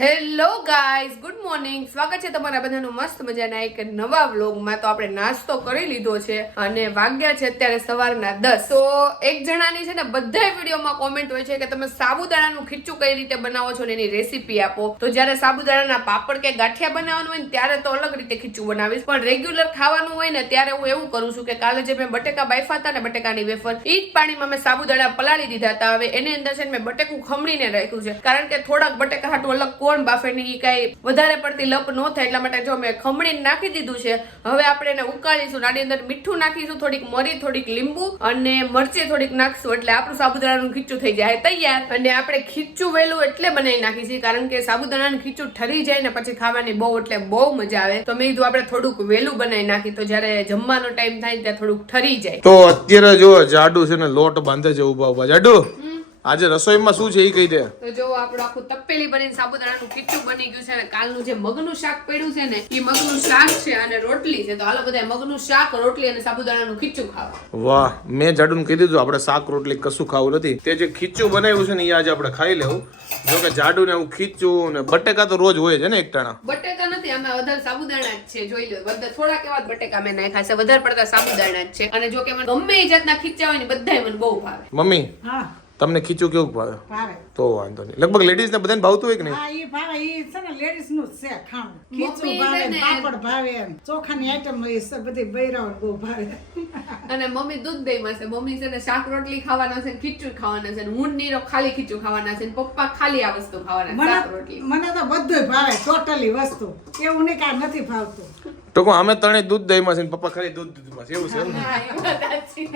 Hello guys, good morning. સ્વાગત છે તમારા બધાનું મસ્ત મજાના એક નવા વ્લોગમાં. તો આપણે નાસ્તો કરી લીધો છે અને વાગ્યા છે અત્યારે સવારના 10. તો એક જણાની છે ને બધા વિડીયોમાં કોમેન્ટ હોય છે કે તમે સાબુદાણાનું ખીચું કઈ રીતે બનાવો છો ને એની રેસીપી આપો. તો જ્યારે સાબુદાણાના પાપડ કે ગાંઠિયા બનાવવાનું હોય ને ત્યારે તો અલગ રીતે ખીચું બનાવીશ, પણ રેગ્યુલર ખાવાનું હોય ને ત્યારે હું એવું કરું છું કે કાલે જે મેં બટેકા બાફા હતા ને બટેકાની વેફર, ઈ જ પાણીમાં મેં સાબુદાણા પલાળી દીધા હતા. હવે એની અંદર છે ને મેં બટેકું ખમણીને રાખ્યું છે, કારણ કે થોડાક બટેકા હાટું અલગ કોણ બાફે ને ઈ કઈ વધારે પડતી લપ ન થાય એટલા માટે જો મેં ખમણીને નાખી દીધું છે. હવે આપણે એને ઉકાળીશું. આની અંદર મીઠું નાખીશું, થોડીક મરી, થોડીક લીંબુ અને મરચી થોડીક નાખશું એટલે આપણું સાબુદાણાનું ખીચું થઈ જાય તૈયાર. અને આપણે ખીચું વહેલું એટલે બનાવી નાખીશું કારણ કે સાબુદાણાનું ખીચું ઠરી જાય ને પછી ખાવાની બહુ એટલે બહુ મજા આવે. તો મેં કીધું આપણે થોડુંક વહેલું બનાવી નાખી તો જ્યારે જમવાનો ટાઈમ થાય ત્યાં થોડુંક ઠરી જાય. તો અત્યારે જો જાડુ છે ને લોટ બાંધે છે ઉભા ઉભા. જાડુ આજે રસોઈમાં શું છે એ કહી દે. તો જો આપણું આખું તપેલી બનીને સાબુદાણાનું ખીચું બની ગયું છે અને કાલનું જે મગનું શાક પડ્યું છે ને એ મગનું શાક છે અને રોટલી છે. તો હાલો બધા મગનું શાક, રોટલી અને સાબુદાણાનું ખીચું ખાવા. વાહ, મેં જાડુને કહી દીધું આપણે શાક રોટલી કશું ખાવું નથી. તે જે ખીચું બનાવ્યું છે ને એ આજે આપણે ખાઈ લેવું. જો કે જાડુ ને એવું ખીચું ને બટેકા તો રોજ હોય છે ને એકટાણા. બટેકા નથી, આમાં વધારે સાબુદાણા જ છે. જોઈ લો, બધા થોડાક એવા બટેકા મેં નાખ્યા છે, વધારે પડતા સાબુદાણા જ છે. અને જો કે મને ગમે એ જાતના ખીચા હોય ને બધાય મને બહુ ભાવે. મમ્મી હા તમને ખીચું કેવું ભાવે? ભાવે. તો વાંધો નહીં. લગભગ લેડીઝ ને બધાને ભાવતું હોય કે નહીં? હા ઈ ભાવે. ઈ છે ને લેડીઝ નું જ છે ખાવાનું. મમ્મી ખીચું છે ભાવે, ને પાપડ ભાવે, ચોખાની આઈટમ બધી બૈરાઓ બહુ ભાવે. અને મમ્મી દૂધ દહીંમાં છે. મમ્મી છે ને શાક રોટલી ખાવાના છે, ખીચું ખાવાના છે, હું નીરો ખાલી ખીચું ખાવાના છે, પપ્પા ખાલી આ વસ્તુ ખાવાના શાક રોટલી. મને તો બધું ભાવે, ટોટલી વસ્તુ. એવું નહીં કે આ નથી ભાવતું. તો કહું અમે ત્રણે દૂધ દહીંમાં છે ને પપ્પા ખાલી દૂધ દૂધમાં છે, એવું છે એમ ને? હા, એ વાત સાચી.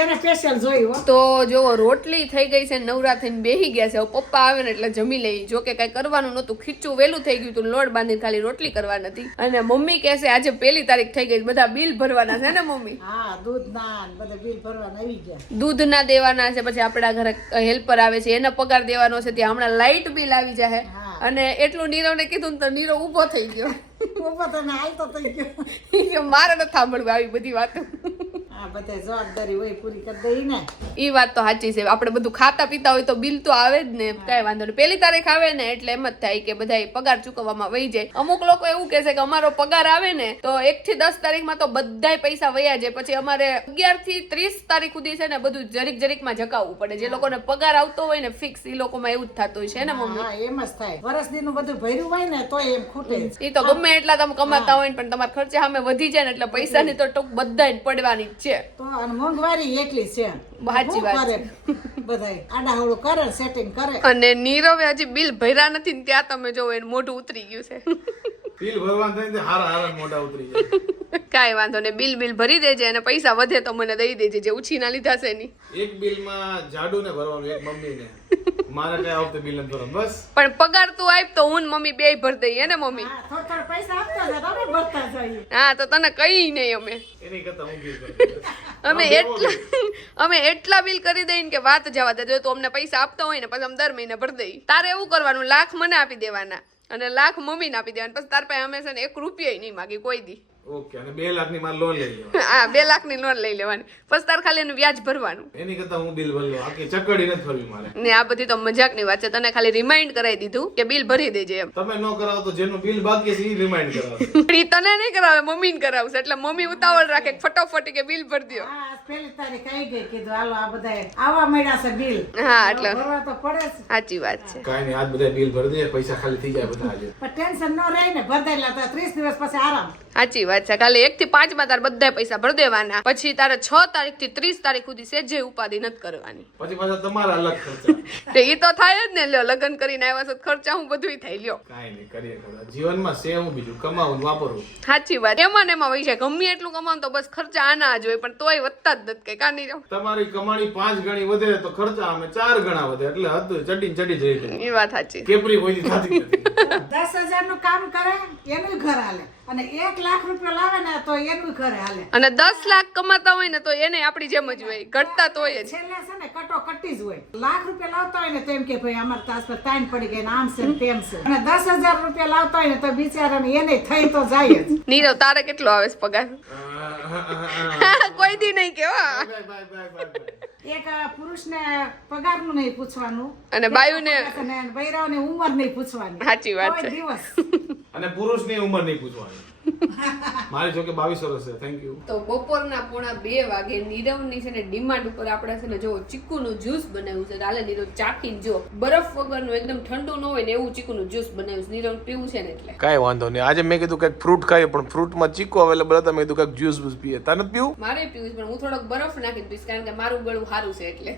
એને સ્પેશિયલ જોયું હો. તો જો રોટલી થઈ ગઈ છે, નવરા થઈને બેહી ગયા છે. હવે પપ્પા આવે ને એટલે જમી લઈ. જો કે કઈ કરવાનું નતું, ખીચું વેલું થઈ ગયું તું, લોટ બાંધીને ખાલી રોટલી કરવા નથી. અને મમ્મી કહે છે આજે 1 તારીખ થઈ ગઈ, બધા બિલ ભરવાના છે ને મમ્મી? હા, દૂધ ના બધા બિલ ભરવાના આવી ગયા. દૂધ ના દેવાના છે, પછી આપણા ઘરે હેલ્પર આવે છે એનો પગાર દેવાનો છે, ત્યાં હમણાં લાઇટ બિલ આવી જાય. અને એટલું નીરવને કીધું ને તો નીરવ ઊભો થઈ ગયો. ઉભો તો હાલતો થઈ ગયો. મારે નથી સાંભળવું આવી બધી વાતો. હા, બધા જવાબદારી હોય પૂરી કરી દઈ ને. ઈ વાત તો સાચી છે. આપણે બધું ખાતા પીતા હોય તો બિલ તો આવે જ ને, કઈ વાંધો નહીં. 1 તારીખ આવે ને એટલે એમ જ થાય કે બધા પગાર ચૂકવવામાં વહી જાય. અમુક લોકો એવું કહે છે કે અમારો પગાર આવે ને તો 1 થી 10 તારીખમાં તો બધાય પૈસા વયા જાય, પછી અમારે 11 થી 30 તારીખ સુધી છે ને બધું જરીક જરીકમાં જકાવવું પડે. જે લોકોને પગાર આવતો હોય ને ફિક્સ, એ લોકોમાં એવું જ થતું હોય છે ને મમ્મી? હા, એમ જ થાય. વર્ષ દીનું બધું ભર્યું હોય ને તો એમ ખૂટે. ઈ તો ગમે એટલા તમે કમાતા હોય ને પણ તમારા ખર્ચા સામે વધી જાય ને એટલે પૈસાની તો ટૂંક બધાય પડવાની જ છે. તો અને મોંઘવારી એટલી છે. સાચી વાત છે. બધાય આડાહવળું કરે, સેટિંગ કરે. અને નીરવે હજી બિલ ભર્યા નથી ને ત્યાં તમે જોવો એનું મોઢું ઉતરી ગયું છે. બિલ ભરવાનું થાય ને હારા હારા મોઢા ઉતરી જાય. કાંઈ વાંધો નહીં, બિલ ભરી દેજે અને પૈસા વધે તો મને દઈ દેજે, જે ઉછીના લીધા છે ની. એક બિલમાં જાડુ ને ભરવાનું, એક મમ્મી ને. મારે કઈ આ વખતે બિલ નથી ભરવાનું બસ. પણ પગાર તું આપ તો હું ને મમ્મી બેય ભરી દઈએ ને મમ્મી? હા, થોડા પૈસા આપતા જાય તમે ભરતા જઈએ. હા, તો તને કઈ નહીં અમે એની કરતા હું બિલ ભરું. અમે એટલા બિલ કરી દઈએ કે વાત જવા દે. જો તું અમને પૈસા આપતા હોય ને પછી અમે દર મહિને ભરી દઈએ. તારે એવું કરવાનું, 1 લાખ મને આપી દેવાના અને 1 લાખ મમ્મીને આપી દેવાના. પછી તાર પાસે અમે છે ને 1 રૂપિયા નહીં માગી કોઈ દી. ઓકે, અને 2 લાખની મારે લોન લઈ લેવાની. હા, 2 લાખની લોન લઈ લેવાની, પછી તાર ખાલી એનું વ્યાજ ભરવાનું. એની કરતા હું બિલ ભરી લઉં. આખી ચકડી નથી ભરવી મારે. ને આ બધી તો મજાકની વાત છે. તને ખાલી રિમાઇન્ડ કરાવી દીધું કે બિલ ભરી દેજે એમ. તમે ન કરાવો તો જેનું બિલ બાકી છે એ રિમાઇન્ડ કરાવશે. ઈ તને નહીં કરાવે, મમ્મીને કરાવશે. એટલે મમ્મી ઉતાવળ રાખે ફટાફટ કે બિલ ભરી દો. હા, 1 તારીખ આવી ગઈ, કીધું હાલો આ બધા આવા મળ્યા છે બિલ. હા, એટલે ભરવા તો પડે જ. સાચી વાત છે. કાઈ નહીં, આજ બધા બિલ ભરી દે, પૈસા ખાલી થઈ જાય બધા આજે. પણ ટેન્શન ન રહે ને, ભરદાયેલા તો 30 દિવસ પછી આરામ. સાચી વાત છે. ખાલી 1 થી 5 માં તારે બધા પૈસા ભરી દેવાના. પછી તારે 6 તારીખ થી 30 તારીખ સુધી સેજે ઉપાધિ નથી કરવાની. પછી પાછા તમારા અલગ ખર્ચા. તે ઈ તો થાય જ ને. લ્યો, લગ્ન કરીને આવ્યા છો તો ખર્ચા હું બધુંય થાય. લ્યો, કાઈ નહીં, કરીએ ખરા. જીવનમાં છે હું બીજું કમાવું ને વાપરવું. સાચી વાત. એમાં ને એમાં વહી જાય. ગમે એટલું કમાવું તો બસ ખર્ચા આના જ હોય, પણ તોય વધતા જ નથી. કઈ કાની જાવ. તમારી કમાણી 5 ગણી વધે તો ખર્ચા અમે 4 ગણા વધે, એટલે હતું ચડી જઈ ગઈ. એ વાત સાચી. કેપરી કોઈ દી થતી નથી. 10,000 નું કામ કરે એનું ઘર હાલે, અને 1 લાખ રૂપિયા લાવે ને તો એનું ઘર હાલે. અને 10 લાખ કમાતા હોય ને તો એને આપણી જેમ જ હોય, ઘટતા તો હોય જ. છેલ્લે છે ને કટો કટી જ હોય. 1 લાખ રૂપિયા લાવતા હોય ને તો એમ કે ભાઈ અમારે તાસ પર તાઈન પડી ગઈ ને આમ છે ને તેમ છે. અને 10,000 રૂપિયા લાવતા હોય ને તો બિચારાને એને થઈ તો જાય જ. નીરવ, તારે કેટલો આવે છે પગાર? કોઈ દી નહીં કેવા. એક પુરુષને પગારનું નહીં પૂછવાનું અને બાયુને અને બૈરાઓની ઉંમર નહીં પૂછવાની. સાચી વાત કોઈ છે. દિવસ અને પુરુષની ઉંમર નહીં પૂછવાની. મારી જોકે 22 વર્ષ છે. Thank you. તો બપોરના 1:30 વાગે નીરવની છે ને ડિમાન્ડ ઉપર આપણે છે ને જો ચીકુનું જ્યુસ બનાવ્યું છે. હાલે નીરવ ચાખીને જો બરફ વગરનું એકદમ ઠંડુ ન હોય ને એવું ચીકુનું જ્યુસ બનાવ્યું છે. નીરવ પીવું છે ને એટલે કાંઈ વાંધો નહીં. આજે મેં કીધું કંઈક ફ્રૂટ ખાઈએ પણ ફ્રૂટમાં ચીકુ અવેલેબલ હતા. મેં કીધું કંઈક જ્યુસ બુસ પીએ. તને નથી પીવું? મારે પીવું છે પણ હું થોડોક બરફ નાખીને પીશ કારણ કે મારું ગળું સારું છે એટલે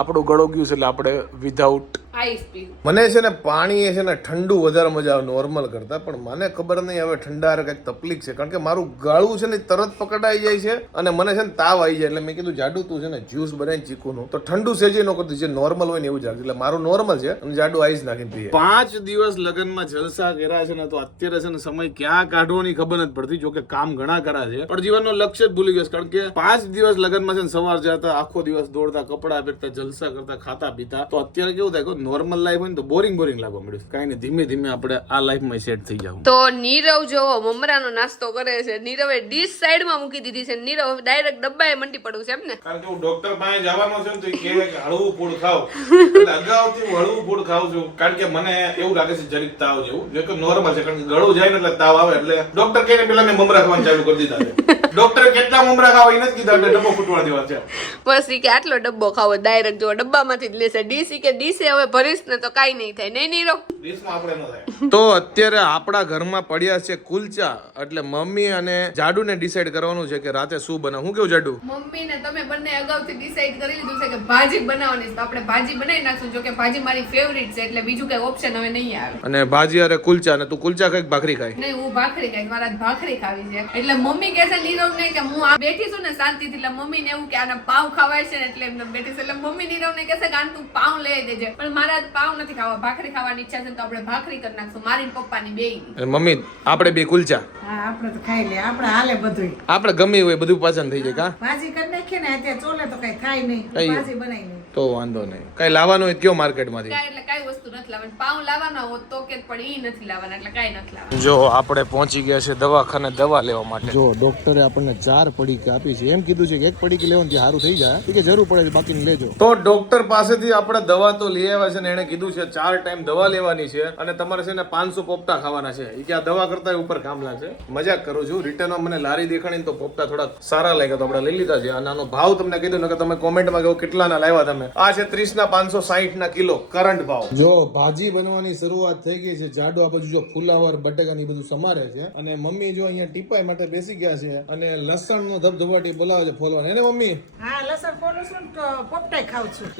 આપણું ગળો ગયું છે એટલે આપણે વિધાઉટ આઈસ પીવું. મને છે ને પાણી એ છે ને ઠંડુ વધારે મજા આવે નોર્મલ કરતા, પણ મને ખબર નહીં હવે ઠંડા કંઈક તકલીફ છે કારણ કે મારું ગાળું છે ને તરત પકડાઈ જાય છે અને મને છે ને તાવ આવી જાય. એટલે મેં કીધું જાડુ તું છે ને જ્યુસ બનાવીને ચીકુનું તો ઠંડુ સેજે ન કરતું, જે નોર્મલ હોય ને એવું જ. એટલે મારું નોર્મલ છે અને જાડુ આઈસ નાખીને પીએ. 5 દિવસ લગ્નમાં જલસા કર્યા છે ને તો અત્યારે છે ને સમય ક્યાં કાઢવાની ખબર નથી પડતી. જો કે કામ ઘણા કર્યા છે પણ જીવનનો લક્ષ્ય જ ભૂલી ગયો છે. કારણ કે 5 દિવસ લગ્નમાં છે ને સવાર જતા આખો દિવસ દોડતા, કપડા પહેરતા, જલસા કરતા, ખાતા પીતા. તો અત્યારે કેવું થાય કે નોર્મલ લાઈફ હોય ને તો બોરિંગ લાગવા મળ્યું. કાંઈ નહીં, ધીમે ધીમે આપણે આ લાઈફમાં સેટ થઈ જાવ. તો નીરવ જો મમરાનો નાસ્તો કરે છે. નીરવે ડીશ સાઈડમાં મૂકી દીધી છે. નીરવ ડાયરેક્ટ ડબ્બાએ મંડી પડવું છે એમ ને? કારણ કે હું ડોક્ટર પાસે જવાનો છું ને તો એ કહે કે હળવું ફૂડ ખાવ. એટલે અગાઉથી હું હળવું ફૂડ ખાઉં છું કારણ કે મને એવું લાગે છે જરીક તાવ જેવું, જે કે નોર્મલ છે. કારણ કે ગળું જાય ને એટલે તાવ આવે એટલે ડોક્ટર કહીને પેલા મેં મમરા ખાવાનું ચાલુ કરી દીધા છે. ડોક્ટરે કેટલા મમરા ખાવા એ નથી કીધા, એટલે ડબ્બો ફૂટવા દેવા છે. બસ ઈ કે આટલો ડબ્બો ખાવો ડાયરેક્ટ જો ડબ્બામાંથી જ લેશે. ડીશ કે ડીશે હવે ભરીશ ને તો કાઈ નહીં થાય. નહીં નીરવ? ડીશમાં આપણે ન થાય. તો અત્યારે આપણા ઘરમાં પડ્યા છે કુલચા. એટલે મમ્મી અને જાડુને ડિસાઈડ કરવાનું છે કે રાતે શું બનાવ. હું કેવું જાડુ? મમ્મી ને તમે બંને અગાઉથી ડિસાઈડ કરી લીધું છે કે ભાજી બનાવવાની છે તો આપણે ભાજી બનાવી નાખશું. જો કે ભાજી મારી ફેવરિટ છે એટલે બીજું કઈ ઓપ્શન હવે નહીં આવે. અને ભાજી અરે કુલચા. ને તું કુલચા ખાઈ ભાખરી ખાઈ? નહીં, હું ભાખરી ખાઈશ. મારા ભાખરી ખાવી છે. એટલે મમ્મી કહે છે નીરવ ને કે હું આ બેઠી છું ને શાંતિથી, એટલે મમ્મી ને એવું કે આના પાવ ખાવાય છે ને એટલે એમને બેઠી છે. એટલે મમ્મી નીરવ ને કહેશે કે આને તું પાવ લઈ દેજે, પણ મારા પાવ નથી ખાવા, ભાખરી ખાવાની ઈચ્છા છે તો આપણે ભાખરી કરી નાખશું મારી ને પપ્પાની બેયની. મમ્મી આપણે બે કુલચા. હા, આપણે તો ખાઈ લે, આપણે હાલે બધું. આપણે ગમે હોય બધું પાચન થઈ જાય. કા ભાજી કરી નાખીએ ને અત્યારે ચોલે તો કઈ થાય નહીં, કઈ? ભાજી બનાવી નહીં. તો વાંધો નહીં. કઈ લાવવાનું હોય કયો માર્કેટમાંથી? કાંઈ એટલે કાંઈ વસ્તુ નથી લાવવાની. પાવ લાવવાના હોત તો કે પણ ઈ નથી લાવવાના, એટલે કાંઈ નથી લાવવાનું. જો આપણે પહોંચી ગયા છે દવાખાને દવા લેવા માટે. જો ડોક્ટરે આપણને 4 પડીકી આપી છે. એમ કીધું છે કે 1 પડીકી લેવાની સારું થઈ જાય, કે જરૂર પડે બાકી લેજો. તો ડોક્ટર પાસેથી આપણે દવા તો લઈ આવ્યા છે ને એને કીધું છે 4 ટાઈમ દવા લેવાની છે અને તમારે છે ને 500 પોપટા ખાવાના છે. એ કે આ દવા કરતા ઉપર કામ લાગશે. મજાક કરું છું. રિટર્નમાં મને લારી દેખાડીને તો પોપટા થોડા સારા લાગ્યા તો આપણે લઈ લીધા છે. અને આનો ભાવ તમને કીધું ને કે તમે કોમેન્ટમાં કહો કેટલાના લાવ્યા તમે. આ છે 30 ના 560 ના કિલો કરંટ ભાવ. જો ભાજી બનવાની શરૂઆત થઈ ગઈ છે. જાડુ આ બાજુ જો ફુલાવર બટેકા ની બધું સમારે છે અને મમ્મી જો અહીંયા ટીપાઈ માટે બેસી ગયા છે અને લસણ નો ધબધબાટી બોલાવે છે ફોલવાનો. એને મમ્મી? હા, લસણ ફોલું છું ને તો પોપટાઈ ખાઉં છું.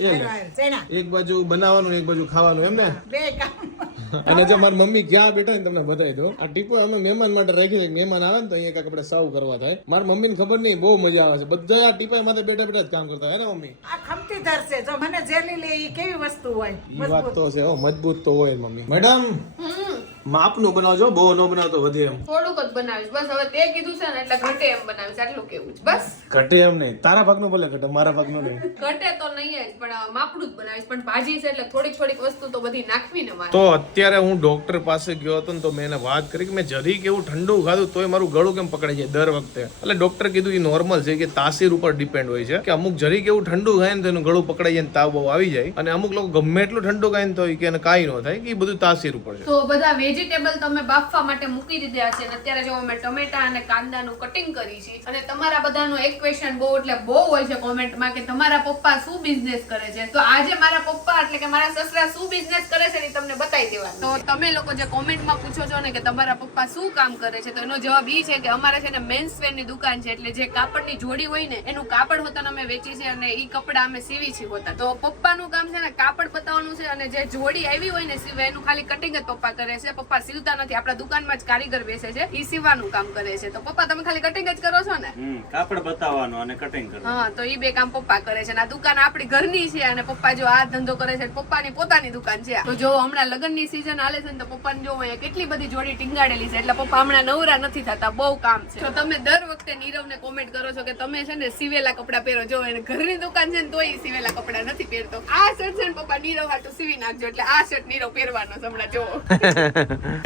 ચણા એક બાજુ બનાવવાનું એક બાજુ ખાવાનું એમ ને? બે કામ. અને જો મારી મમ્મી ક્યાં બેઠા ને તમને બતાવી દો. આ ટીપો અમે મહેમાન માટે રાખી છે. મહેમાન આવે ને તો અહીંયા કાંઈક આપણે સર્વ કરવા થાય. મારી મમ્મીને ખબર નહીં બહુ મજા આવે છે. બધા આ ટીપાઈ માથે બેઠા બેઠા જ કામ કરતા હોય ને મમ્મી? આ ખમતી ધર છે. જો મને જેલી લે ઈ કેવી વસ્તુ હોય. ઈ વાત તો છે. મજબૂત તો હોય મમ્મી. મેડમ માપનું બનાવજો, બહુ ન બનાવતો વધે એમ. થોડુંક જ બનાવીશ બસ. હવે તે કીધું છે ને એટલે ઘટે એમ બનાવીશ, આટલું કેવું છે બસ. ઘટે એમ નહીં. તારા ભાગનું ભલે ઘટે, મારા ભાગનું નહીં. ઘટે તો નહીં જ પણ માપડું જ બનાવીશ. પણ ભાજી છે એટલે થોડીક થોડીક વસ્તુ તો બધી નાખવી ને મારે. તો અત્યારે હું ડોક્ટર પાસે ગયો હતો ને તો મેં એને વાત કરી કે મેં જરી કેવું ઠંડુ ખાધું તોય મારું ગળું કેમ પકડાઈ જાય દર વખતે. એટલે ડોક્ટર કીધું એ નોર્મલ છે કે તાસીર ઉપર ડિપેન્ડ હોય છે કે અમુક જરી કેવું ઠંડુ ખાય ને તો એનું ગળું પકડાઈ જાય ને તાવ બહુ આવી જાય. અને અમુક લોકો ગમે એટલું ઠંડુ ખાય ને તો કે એને કાંઈ ન થાય, કે એ બધું તાસીર ઉપર છે. તો બધા વેજીટેબલ તમે બાફવા માટે મૂકી દીધા છે અને અત્યારે જો અમે ટમેટા અને કાંદાનું કટિંગ કરી છે. અને તમારા બધાનો એક ક્વેશ્ચન બહુ એટલે બહુ હોય છે કોમેન્ટમાં કે તમારા પપ્પા શું બિઝનેસ કરે છે. તો આજે મારા પપ્પા એટલે કે મારા સસરા શું બિઝનેસ કરે છે એ તમને બતાવી દેવાનું. તો તમે લોકો જે કોમેન્ટમાં પૂછો છો ને કે તમારા પપ્પા શું કામ કરે છે, તો એનો જવાબ એ છે કે અમારે છે ને મેન્સ વેર ની દુકાન છે. એટલે જે કાપડની જોડી હોય ને એનું કાપડ હોતા અમે વેચી છે અને ઈ કપડા અમે સીવી છે હોતા. તો પપ્પાનું કામ છે ને કાપડ બતાવવાનું છે અને જે જોડી આવી હોય ને સીવે એનું ખાલી કટિંગ જ પપ્પા કરે છે. પપ્પા સીવતા નથી. આપણા દુકાનમાં જ કારીગર બેસે છે, ઈ સીવવાનું કામ કરે છે. તો પપ્પા તમે ખાલી કટિંગ જ કરો છો ને? કાપડ બતાવવાનું અને કટિંગ કરવાનું. હા, તો ઈ બે કામ પપ્પા કરે છે. આ દુકાન આપણી ઘરની છે અને પપ્પા જો આ ધંધો કરે છે. પપ્પાની પોતાની દુકાન છે. તો જો હમણાં લગ્નની સીઝન હાલે છે ને તો પપ્પાને જો અહીંયા કેટલી બધી જોડી ટીંગાડેલી છે. એટલે પપ્પા હમણાં નવરા નથી થતા, બહુ કામ છે. તો તમે દર વખતે નીરવને કોમેન્ટ કરો છો કે તમે છે ને સીવેલા કપડા પહેરો. જો એને ઘરની દુકાન છે ને તોય સીવેલા કપડા નથી પહેરતો. આ શર્ટ છે ને પપ્પા નીરવ હાટું સીવી નાખજો. એટલે આ શર્ટ નીરવ પહેરવાનો છે હમણાં. જો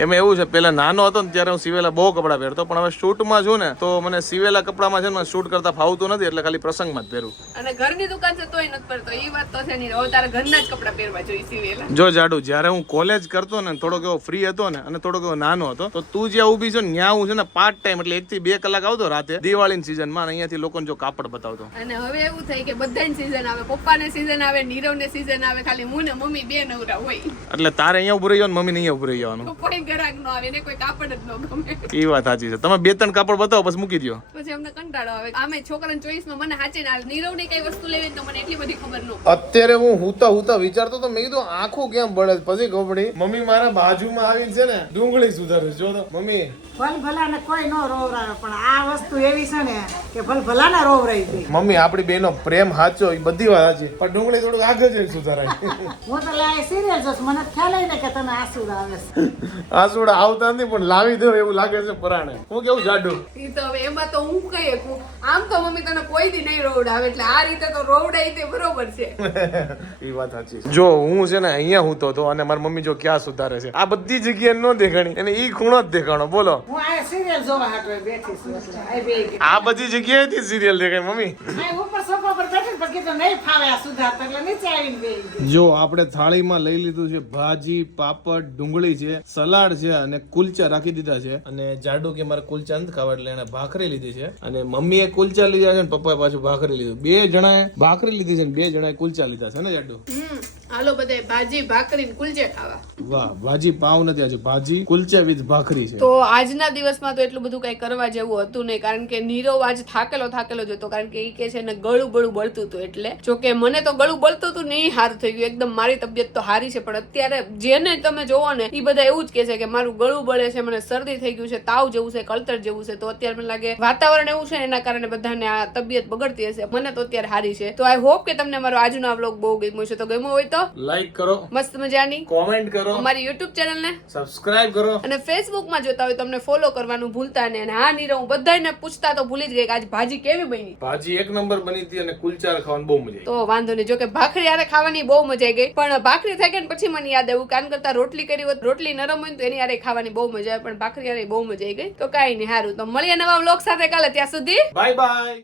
એમાં એવું છે પેલા નાનો હતો ને ત્યારે હું સીવેલા બહુ કપડા પહેરતો પણ હવે શૂટમાં છું ને તો મને સીવેલા કપડામાં છે ને શૂટ કરતા ફાવતું નથી એટલે ખાલી પ્રસંગમાં જ પહેરું. અને ઘરની દુકાન છે તોય નથી પડતો એ વાત તો છે નહીં. હવે તારા ઘરના જ કપડા પહેરવા જોઈએ સીવેલા. જો જાડુ જ્યારે હું કોલેજ કરતો ને થોડોક એવો ફ્રી હતો ને અને થોડોક એવો નાનો હતો તો તું જ્યાં ઊભી છો ને ત્યાં હું છે ને પાર્ટ ટાઈમ એટલે 1 થી 2 કલાક આવતો રાતે દિવાળીની સિઝનમાં અહીંયાથી લોકોને જો કાપડ બતાવતો. અને હવે એવું થઈ કે બધાની સીઝન આવે, પપ્પાને સીઝન આવે, નીરવને સીઝન આવે, ખાલી હું ને મમ્મી બે નવરા હોય. એટલે તારે અહીંયા ઉભું રહી જવાનું, મમ્મીને અહીંયા ઉભું રહી જવાનું. તો કોઈ ગ્રાહક ન આવે ને કોઈ કાપડ જ ન ગમે. એ વાત સાચી છે. તમે 2-3 કાપડ બતાવો પછી મૂકી દો. પછી અમને કંટાળો આવે. આમે છોકરાની ચોઈસમાં મને હાચે ના નીરવને કઈ વસ્તુ લેવી તો મને એટલી બધી ખબર ન. અત્યારે હું હુતા વિચારતો તો મેં કીધું આંખું કેમ બળે પછી ખબર પડી મમ્મી મારા બાજુમાં આવીને છે ને ડુંગળી સુધારે જો તો મમ્મી ભલ ભલાને કોઈ નો રોવરાવે પણ આ વસ્તુ એવી છે ને કે ભલ ભલાને રોવરાઈ ગઈ. મમ્મી આપણી બેનો પ્રેમ સાચો એ બધી વાત સાચી પણ ડુંગળી થોડુંક આગળ જઈને સુધારાય. હું તો લાય સિરિયલ જોશ મને ખ્યાલ ને કે તને આંસુ આવે છે. આસુડા આવતા નથી પણ લાવી દો એવું લાગે છે પરાણે. હું કેવું જાડું ઈ તો હવે એમાં તો હું કઈ શકું. આમ તો મમ્મી તને કોઈ દી નહીં રોવડાવે એટલે આ રીતે તો રોવડાય તે બરોબર છે. એ વાત સાચી છે. જો હું છે ને અહીંયા હુતો હતો અને મારી મમ્મી જો ક્યાં સુધારે છે આ બધી જગ્યાએ ન દેખાણી અને ઈ ખૂણો જ દેખાણો. બોલો હું આ સિરિયલ જોવા હાટવે બેઠી છું એટલે આ બે આ બધી જગ્યાએથી સિરિયલ દેખાય મમ્મી. આ ઉપર સોફા પર બેઠી પછી તો નહીં ફાવે આ સુધારતા એટલે નીચે આવીને બેહી ગઈ. જો આપણે થાળીમાં લઈ લીધું છે ભાજી, પાપડ, ડુંગળી છે, સલાડ છે અને કુલચા રાખી દીધા છે. અને જાડુ કે મારે કુલચા નથી ખાવા એટલે એને ભાખરી લીધી છે અને મમ્મીએ કુલચા લીધા છે ને પપ્પાએ પાછું ભાખરી લીધું. 2 જણાએ ભાખરી લીધી છે ને 2 જણાએ કુલચા લીધા છે ને જાડુ. હાલો બધાય ભાજી ભાખરી ને કુલચે ખાવા. વાહ ભાજી પાવ નથી આજે ભાજી કુલચા વિથ ભાખરી છે. તો આજના દિવસમાં તો એટલું બધું કઈ કરવા જેવું હતું નહીં કારણ કે નીરવ આજ થાકેલો જ હતો કારણ કે ઈ કે છે ને ગળું બળતું હતું એટલે જો કે મને તો ગળું બળતું હતું નહીં સારું થઈ ગયું એકદમ મારી તબિયત તો સારી છે પણ અત્યારે જેને તમે જોવો ને એ બધા એવું જ કે છે કે મારું ગળું બળે છે, મને શરદી થઈ ગયું છે, તાવ જેવું છે, કળતર જેવું છે. તો અત્યારે મને લાગે વાતાવરણ એવું છે ને એના કારણે બધાને આ તબિયત બગડતી હશે. મને તો અત્યારે સારી છે. તો આઈ હોપ કે તમને મારો આજનો આ વ્લોગ બહુ ગમ્યો છે. તો ગમ્યો હોય તો લાઈક કરો, મસ્ત મજાની કોમેન્ટ કરો, અમારી YouTube ચેનલ ને સબસ્ક્રાઇબ કરો અને Facebook માં જોતા હોય તો અમને ફોલો કરવાનું ભૂલતા નહીં. અને હા નીરવ હું બધાને પૂછતા તો ભૂલી જ ગઈ કે આજ ભાજી કેવી બની. ભાજી 1 નંબર બની હતી અને કુલચા ખાવાની બહુ મજા આવી. તો વાંધો નહીં. જો કે ભાખરી આરે ખાવાની બહુ મજા આવી ગઈ પણ ભાખરી થઈ ગઈ ને પછી મને યાદ આવ્યું કાન કરતા રોટલી કરી હોત રોટલી નરમ હોય ને તો એની આરે ખાવાની બહુ મજા આવે પણ ભાખરી આરે બહુ મજા આવી ગઈ. તો કાઈ નહીં સારું તો મળીએ નવા વ્લોગ સાથે કાલે ત્યાં સુધી બાય બાય.